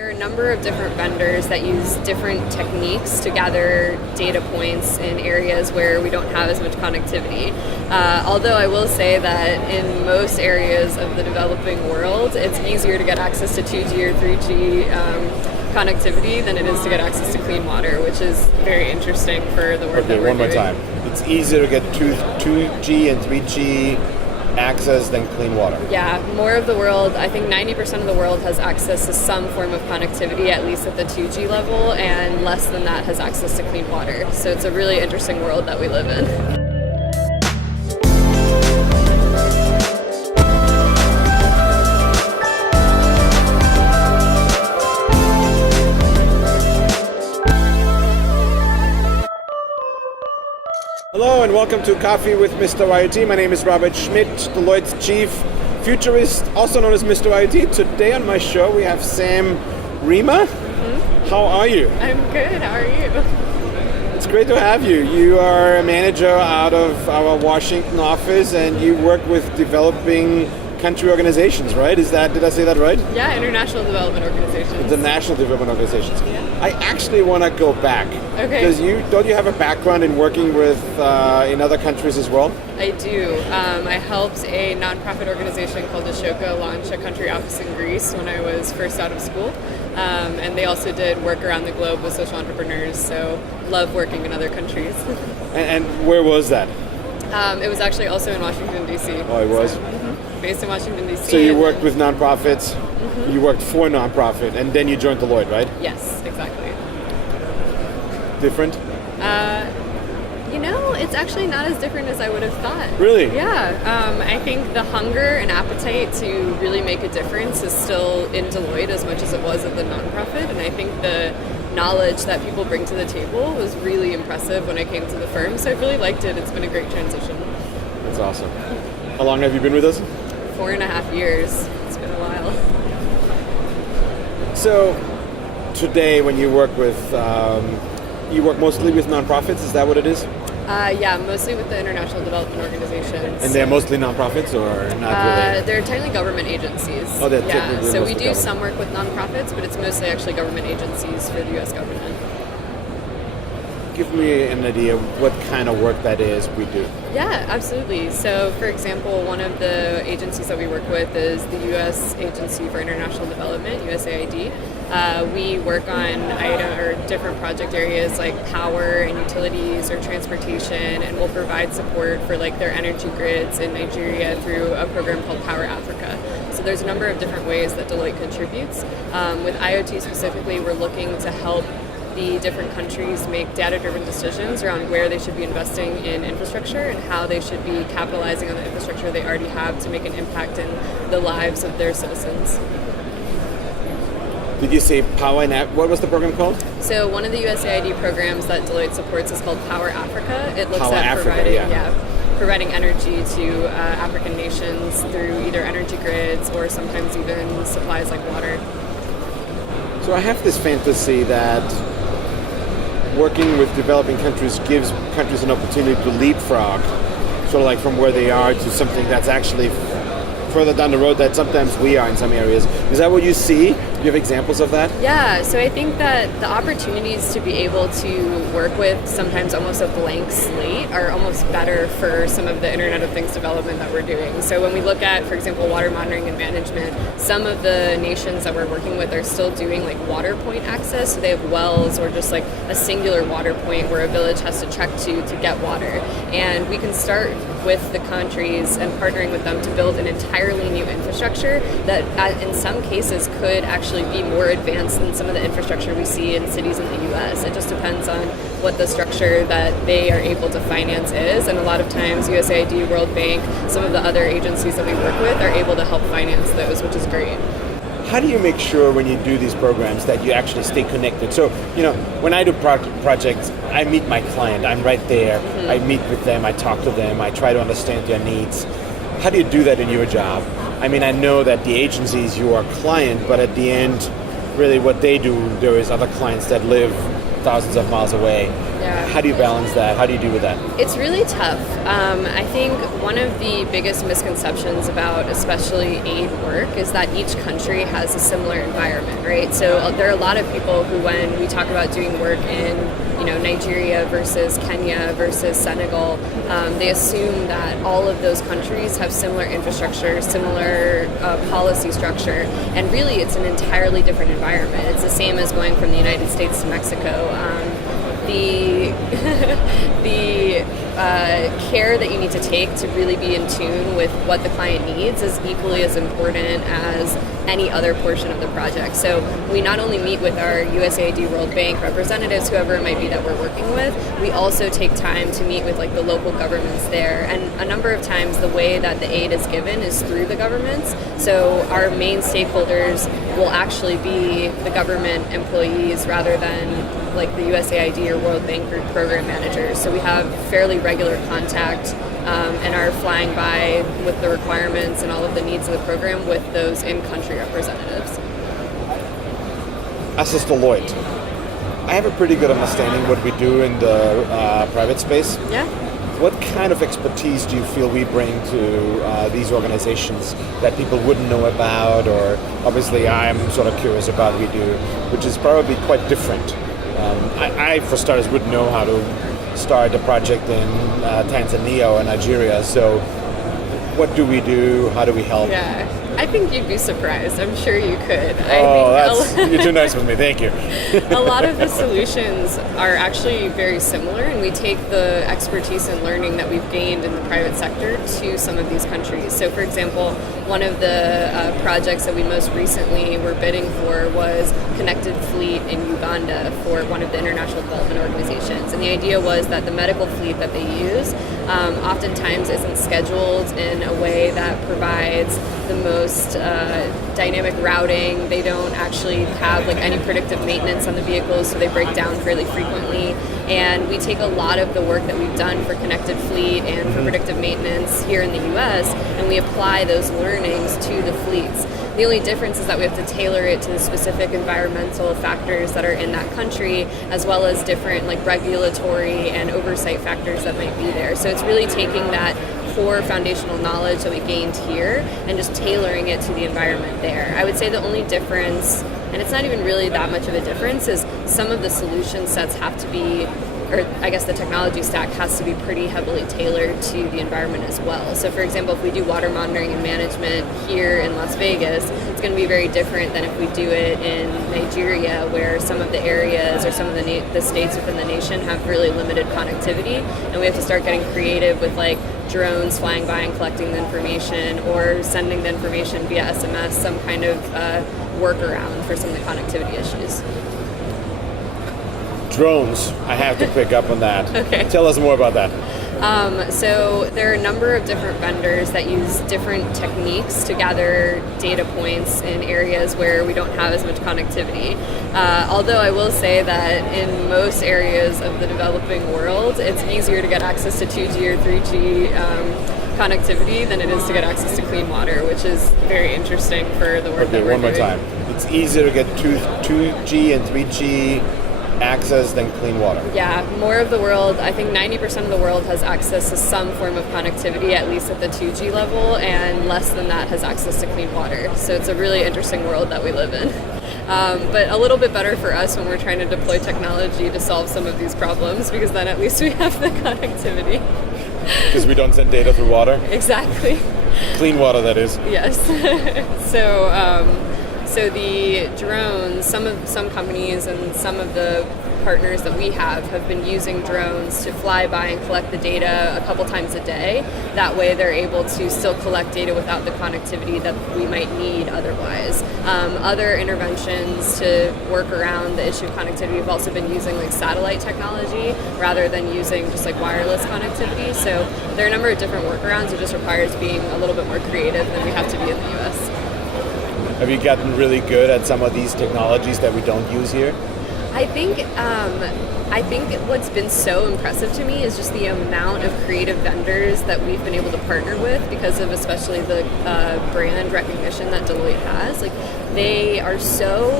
There are a number of different vendors that use different techniques to gather data points in areas where we don't have as much connectivity. Although I will say that in most areas of the developing world, it's easier to get access to 2G or 3G connectivity than it is to get access to clean water, which is very interesting for the work that we're doing. Okay, one more time. It's easier to get 2G and 3G access than clean water. Yeah, more of the world, I think 90% of the world has access to some form of connectivity, at least at the 2G level, and less than that has access to clean water. So it's a really interesting world that we live in. Hello and welcome to Coffee with Mr. IoT. My name is Robert Schmidt, Deloitte's Chief Futurist, also known as Mr. IoT. Today on my show we have Sam Riemer. Mm-hmm. How are you? I'm good. How are you? It's great to have you. You are a manager out of our Washington office and you work with developing country organizations, right? Did I say that right? Yeah, international development organizations. International development organizations. Yeah. I actually want to go back. Okay. Because don't you have a background in working with in other countries as well? I do. I helped a nonprofit organization called Ashoka launch a country office in Greece when I was first out of school. And they also did work around the globe with social entrepreneurs, so love working in other countries. and where was that? It was actually also in Washington, D.C. Oh, it was? Based in Washington, D.C. So you worked with nonprofits, you worked for a nonprofit, and then you joined Deloitte, right? Yes, exactly. Different? It's actually not as different as I would have thought. Really? Yeah. I think the hunger and appetite to really make a difference is still in Deloitte as much as it was at the nonprofit, and I think the knowledge that people bring to the table was really impressive when I came to the firm, so I really liked it. It's been a great transition. That's awesome. How long have you been with us? 4.5 years. It's been a while. So today when you work with, you work mostly with nonprofits, is that what it is? Yeah, mostly with the international development organizations. And they're mostly nonprofits or not really? They're technically government agencies. Oh, they're yeah. technically So we mostly do government. some work with nonprofits, but it's mostly actually government agencies for the U.S. government. Give me an idea what kind of work that is we do. Yeah, absolutely. So, for example, one of the agencies that we work with is the U.S. Agency for International Development, USAID. We work on different project areas like power and utilities or transportation, and we'll provide support for their energy grids in Nigeria through a program called Power Africa. So there's a number of different ways that Deloitte contributes. With IoT specifically, we're looking to help the different countries make data-driven decisions around where they should be investing in infrastructure and how they should be capitalizing on the infrastructure they already have to make an impact in the lives of their citizens. Did you say Power and what was the program called? So one of the USAID programs that Deloitte supports is called Power Africa. It looks Power at Africa, providing energy to African nations through either energy grids or sometimes even supplies like water. So I have this fantasy that working with developing countries gives countries an opportunity to leapfrog, sort of like from where they are to something that's actually further down the road that sometimes we are in some areas. Is that what you see? Do you have examples of that? Yeah, so I think that the opportunities to be able to work with sometimes almost a blank slate are almost better for some of the Internet of Things development that we're doing. So when we look at, for example, water monitoring and management, some of the nations that we're working with are still doing water point access. So they have wells or just a singular water point where a village has to trek to get water. And we can start with the countries and partnering with them to build an entirely new infrastructure that in some cases could actually be more advanced than some of the infrastructure we see in cities in the US. It just depends on what the structure that they are able to finance is, and a lot of times USAID, World Bank, some of the other agencies that we work with are able to help finance those, which is great. How do you make sure when you do these programs that you actually stay connected? So, when I do projects, I meet my client, I'm right there, I meet with them, I talk to them, I try to understand their needs. How do you do that in your job? I mean, I know that the agency is your client, but at the end, really what they do, there is other clients that live thousands of miles away. Yeah. How do you balance that? How do you deal with that? It's really tough. I think one of the biggest misconceptions about especially aid work is that each country has a similar environment, right? So there are a lot of people who, when we talk about doing work in, Nigeria versus Kenya versus Senegal, they assume that all of those countries have similar infrastructure, similar policy structure, and really it's an entirely different environment. It's the same as going from the United States to Mexico. The care that you need to take to really be in tune with what the client needs is equally as important as any other portion of the project. So we not only meet with our USAID World Bank representatives, whoever it might be that we're working with, we also take time to meet with the local governments there. And a number of times the way that the aid is given is through the governments. So our main stakeholders will actually be the government employees rather than the USAID or World Bank Group program managers. So we have fairly regular contact and are flying by with the requirements and all of the needs of the program with those in-country representatives. As is Deloitte, I have a pretty good understanding what we do in the private space. Yeah. What kind of expertise do you feel we bring to these organizations that people wouldn't know about, or obviously I'm sort of curious about we do, which is probably quite different. I, for starters, wouldn't know how to start a project in Tanzania or Nigeria, so what do we do? How do we help? Yeah, I think you'd be surprised. I'm sure you could. You're too nice with me. Thank you. A lot of the solutions are actually very similar, and we take the expertise and learning that we've gained in the private sector to some of these countries. So, for example, one of the projects that we most recently were bidding for was Connected Fleet in Uganda for one of the international development organizations. And the idea was that the medical fleet that they use oftentimes isn't scheduled in a way that provides the most dynamic routing. They don't actually have any predictive maintenance on the vehicles, so they break down fairly frequently. And we take a lot of the work that we've done for Connected Fleet and for predictive maintenance here in the US, and we apply those learnings to the fleets. The only difference is that we have to tailor it to the specific environmental factors that are in that country, as well as different regulatory and oversight factors that might be there. So it's really taking that core foundational knowledge that we gained here and just tailoring it to the environment there. I would say the only difference, and it's not even really that much of a difference, is some of the solution sets have to be, or I guess the technology stack has to be pretty heavily tailored to the environment as well. So for example, if we do water monitoring and management here in Las Vegas, it's going to be very different than if we do it in Nigeria, where some of the areas or some of the states within the nation have really limited connectivity, and we have to start getting creative with drones flying by and collecting the information, or sending the information via SMS, some kind of workaround for some of the connectivity issues. Drones, I have to pick up on that. Okay. Tell us more about that. So there are a number of different vendors that use different techniques to gather data points in areas where we don't have as much connectivity. Although I will say that in most areas of the developing world, it's easier to get access to 2G or 3G connectivity than it is to get access to clean water, which is very interesting for the work that we're doing. Okay, one more time. It's easier to get 2G and 3G access than clean water. Yeah, more of the world, I think 90% of the world has access to some form of connectivity, at least at the 2G level, and less than that has access to clean water. So it's a really interesting world that we live in. But a little bit better for us when we're trying to deploy technology to solve some of these problems, because then at least we have the connectivity. Because we don't send data through water? Exactly. Clean water, that is. Yes. So the drones, some companies and some of the partners that we have been using drones to fly by and collect the data a couple times a day. That way they're able to still collect data without the connectivity that we might need otherwise. Other interventions to work around the issue of connectivity have also been using satellite technology rather than using just wireless connectivity. So there are a number of different workarounds. It just requires being a little bit more creative than we have to be in the US. Have you gotten really good at some of these technologies that we don't use here? I think what's been so impressive to me is just the amount of creative vendors that we've been able to partner with because of especially the brand recognition that Deloitte has. They are so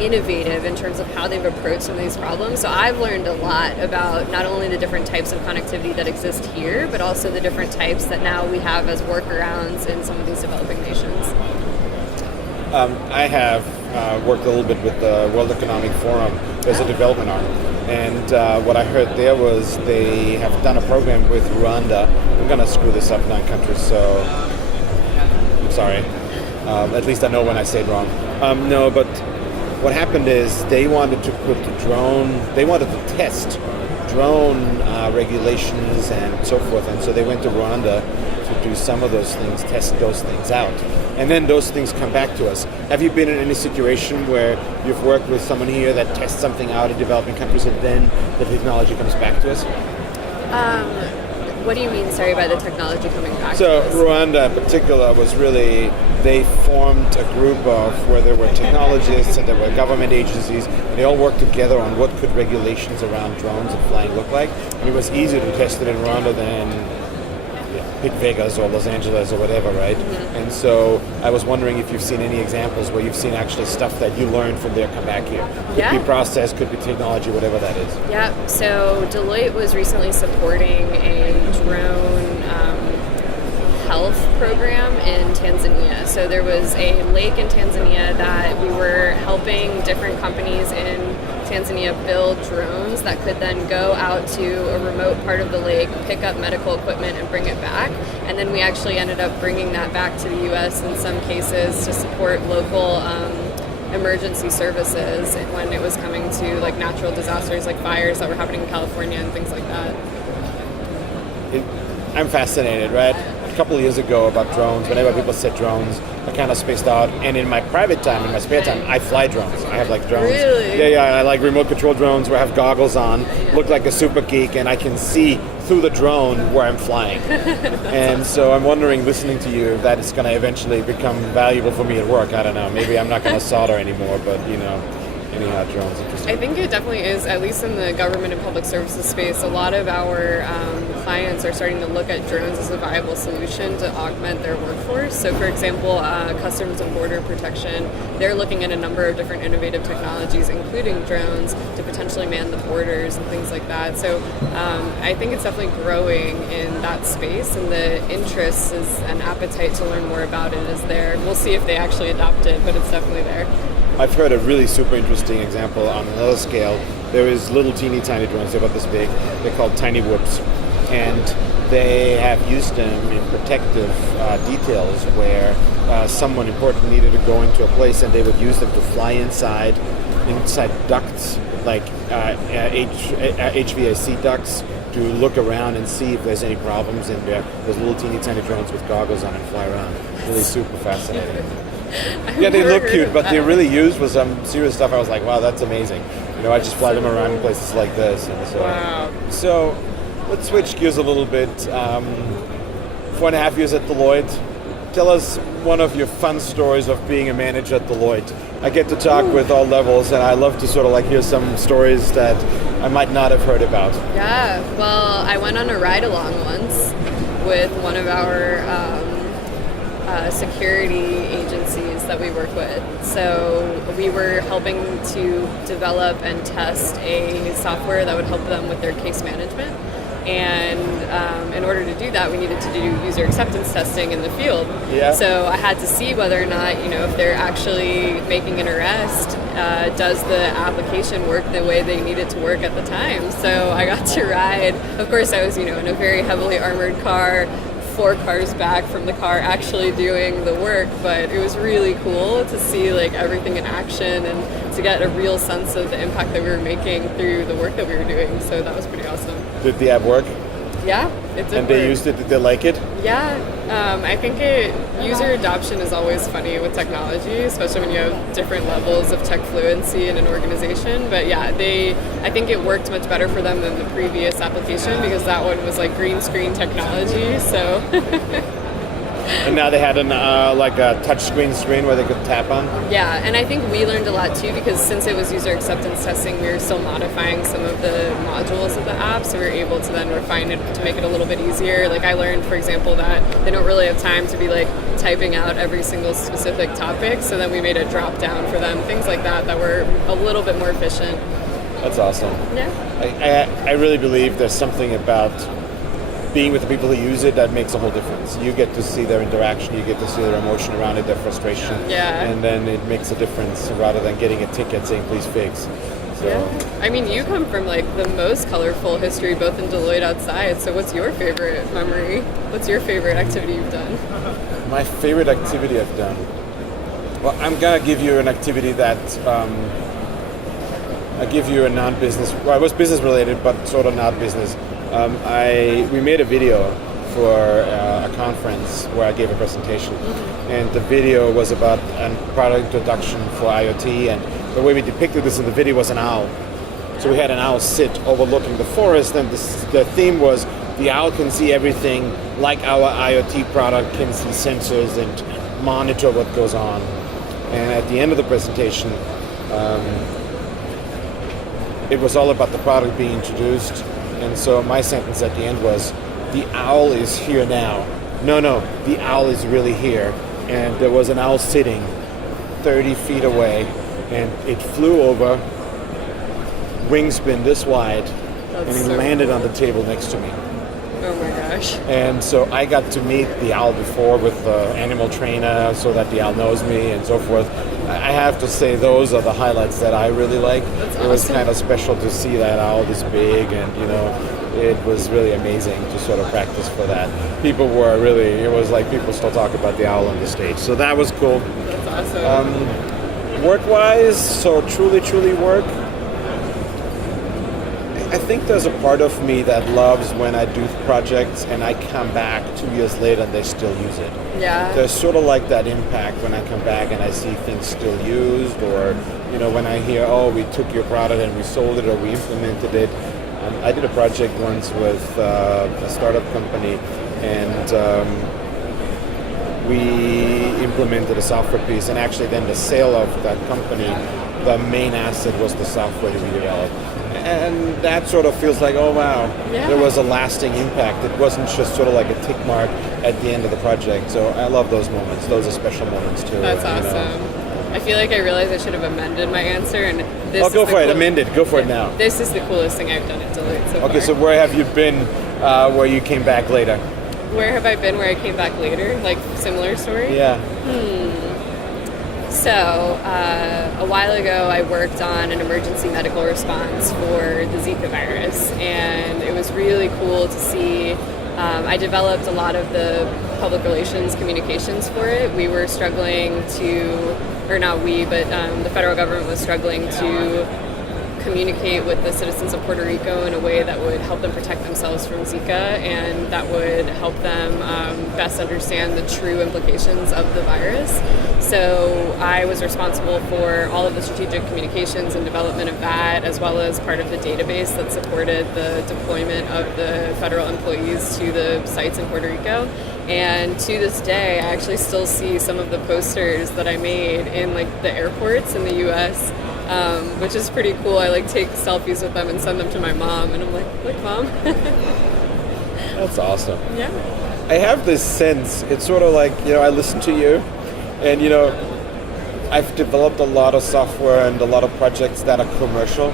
innovative in terms of how they've approached some of these problems. So I've learned a lot about not only the different types of connectivity that exist here, but also the different types that now we have as workarounds in some of these developing nations. I have worked a little bit with the World Economic Forum as a development arm. And what I heard there was they have done a program with Rwanda. I'm going to screw this up, 9 countries, so I'm sorry. At least I know when I say it wrong. No, but what happened is they wanted to test drone regulations and so forth. And so they went to Rwanda to do some of those things, test those things out. And then those things come back to us. Have you been in any situation where you've worked with someone here that tests something out in developing countries and then the technology comes back to us? What do you mean, sorry, by the technology coming back to So us? Rwanda in particular was really, they formed a group of where there were technologists and there were government agencies, and they all worked together on what could regulations around drones and flying look like. And it was easier to test it in Rwanda than pick Vegas or Los Angeles or whatever, right? Mm-hmm. And so I was wondering if you've seen any examples where you've seen actually stuff that you learned from there come back here. Could be process, could be technology, whatever that is. Yeah, so Deloitte was recently supporting a drone health program in Tanzania. So there was a lake in Tanzania that we were helping different companies in Tanzania build drones that could then go out to a remote part of the lake, pick up medical equipment and bring it back. And then we actually ended up bringing that back to the US in some cases to support local emergency services when it was coming to like natural disasters like fires that were happening in California and things like that. I'm fascinated, right? A couple of years ago about drones, whenever people said drones, I kind of spaced out. And in my private time, in my spare time, I fly drones. I have like drones. Really? Yeah, I like remote control drones where I have goggles on, look like a super geek, and I can see through the drone where I'm flying. And so I'm wondering, listening to you, if that is going to eventually become valuable for me at work. I don't know. Maybe I'm not going to solder anymore, but anyhow, drones interesting. I think it definitely is, at least in the government and public services space, a lot of our clients are starting to look at drones as a viable solution to augment their workforce. So for example, Customs and Border Protection, they're looking at a number of different innovative technologies, including drones, to potentially man the borders and things like that. So I think it's definitely growing in that space, and the interest and appetite to learn more about it is there. We'll see if they actually adopt it, but it's definitely there. I've heard a really super interesting example on another scale. There is little teeny tiny drones, they're about this big. They're called Tiny Whoops. And they have used them in protective details where someone important needed to go into a place, and they would use them to fly inside ducts, like HVAC ducts, to look around and see if there's any problems in there. Those little teeny tiny drones with goggles on and fly around. Really super fascinating. Yeah, they look cute, but they're really used with some serious stuff. I was like, wow, that's amazing. I just fly them around in places like this. And so, wow. So let's switch gears a little bit. 4.5 years at Deloitte. Tell us one of your fun stories of being a manager at Deloitte. I get to talk with all levels, and I love to sort of like hear some stories that I might not have heard about. Yeah, well, I went on a ride-along once with one of our security agencies that we work with. So we were helping to develop and test a software that would help them with their case management. And in order to do that, we needed to do user acceptance testing in the field. Yeah. So I had to see whether or not, if they're actually making an arrest, does the application work the way they need it to work at the time? So I got to ride. Of course, I was, in a very heavily armored car, 4 cars back from the car actually doing the work, but it was really cool to see like everything in action and to get a real sense of the impact that we were making through the work that we were doing. So that was pretty awesome. Did the app work? Yeah, it did. And they used it? Did they like it? Yeah, I think user adoption is always funny with technology, especially when you have different levels of tech fluency in an organization. But yeah, I think it worked much better for them than the previous application because that one was like green screen technology. So. And now they had like a touch screen where they could tap on? Yeah, and I think we learned a lot too because since it was user acceptance testing, we were still modifying some of the modules of the app, so we were able to then refine it to make it a little bit easier. Like I learned, for example, that they don't really have time to be like typing out every single specific topic. So then we made a drop down for them, things like that were a little bit more efficient. That's awesome. Yeah. I really believe there's something about being with the people who use it that makes a whole difference. You get to see their interaction, you get to see their emotion around it, their frustration, and then it makes a difference rather than getting a ticket saying please fix. So. Yeah. I mean, you come from like the most colorful history, both in Deloitte outside. So what's your favorite memory? What's your favorite activity you've done? My favorite activity I've done? Well, I'm gonna give you an activity that I give you a non-business. Well, it was business related, but sort of not business. We made a video for a conference where I gave a presentation, and the video was about a product introduction for IoT, and the way we depicted this in the video was an owl. So we had an owl sit overlooking the forest, and the theme was the owl can see everything like our IoT product can see sensors and monitor what goes on. And at the end of the presentation, it was all about the product being introduced. And so my sentence at the end was, the owl is here now. No, the owl is really here. And there was an owl sitting 30 feet away, and it flew over, wingspan this wide, and it landed on the table next to me. Oh my gosh. And so I got to meet the owl before with the animal trainer so that the owl knows me and so forth. I have to say those are the highlights that I really like. That's awesome. It was kind of special to see that owl this big, and it was really amazing to sort of practice for that. It was like people still talk about the owl on the stage. So that was cool. That's awesome. Work-wise, so truly work, I think there's a part of me that loves when I do projects and I come back 2 years later and they still use it. Yeah. There's sort of like that impact when I come back and I see things still used, or when I hear, oh, we took your product and we sold it or we implemented it. I did a project once with a startup company, and we implemented a software piece, and actually then the sale of that company, the main asset was the software that we developed. And that sort of feels like, oh wow, there was a lasting impact. It wasn't just sort of like a tick mark at the end of the project. So I love those moments. Those are special moments too. That's awesome. I feel like I realized I should have amended my answer, and this. Oh, go for it. Amend it. Go for it now. This is the coolest thing I've done at Deloitte so far. Okay, so where have you been where you came back later? Where have I been where I came back later? Like, similar story? Yeah. So, a while ago, I worked on an emergency medical response for the Zika virus, and it was really cool to see. I developed a lot of the public relations communications for it. We were struggling or not we, but the federal government was struggling to communicate with the citizens of Puerto Rico in a way that would help them protect themselves from Zika, and that would help them best understand the true implications of the virus. So I was responsible for all of the strategic communications and development of that, as well as part of the database that supported the deployment of the federal employees to the sites in Puerto Rico. And to this day, I actually still see some of the posters that I made in like the airports in the U.S., which is pretty cool. I like take selfies with them and send them to my mom, and I'm like, look, Mom. That's awesome. Yeah. I have this sense, it's sort of like, I listen to you, and I've developed a lot of software and a lot of projects that are commercial,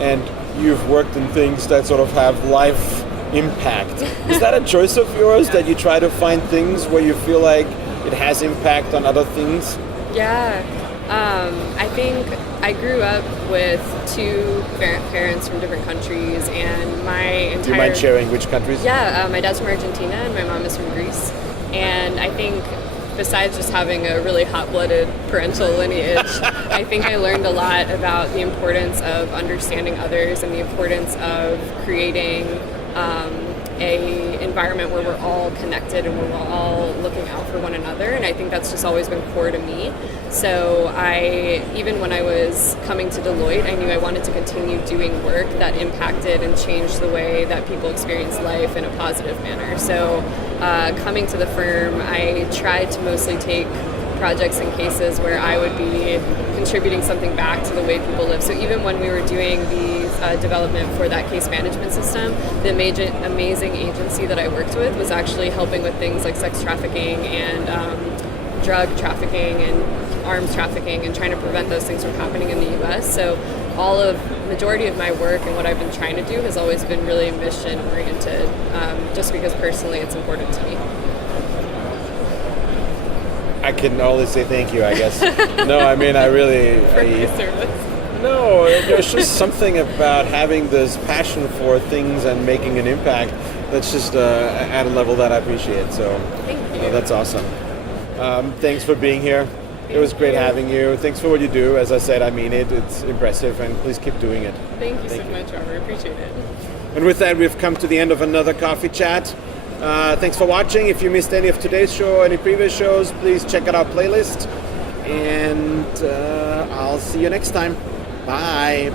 and you've worked in things that sort of have life impact. Is that a choice of yours, that you try to find things where you feel like it has impact on other things? Yeah. I think I grew up with two parents from different countries, and my entire... Do you mind sharing which countries? Yeah, my dad's from Argentina and my mom is from Greece. And I think besides just having a really hot-blooded parental lineage, I think I learned a lot about the importance of understanding others and the importance of creating a environment where we're all connected and where we're all looking out for one another, and I think that's just always been core to me. So even when I was coming to Deloitte, I knew I wanted to continue doing work that impacted and changed the way that people experience life in a positive manner. So coming to the firm, I tried to mostly take projects and cases where I would be contributing something back to the way people live. So even when we were doing the development for that case management system, the amazing agency that I worked with was actually helping with things like sex trafficking and drug trafficking and arms trafficking and trying to prevent those things from happening in the US. So majority of my work and what I've been trying to do has always been really mission oriented, just because personally it's important to me. I can only say thank you, I guess. No, I mean, I really... For my service. No, there's just something about having this passion for things and making an impact that's just at a level that I appreciate. So thank you. That's awesome. Thanks for being here. It was great having you. Thanks for what you do. As I said, I mean it. It's impressive, and please keep doing it. Thank you so much, Robert. I appreciate it. And with that, we've come to the end of another coffee chat. Thanks for watching. If you missed any of today's show or any previous shows, please check out our playlist. And I'll see you next time. Bye.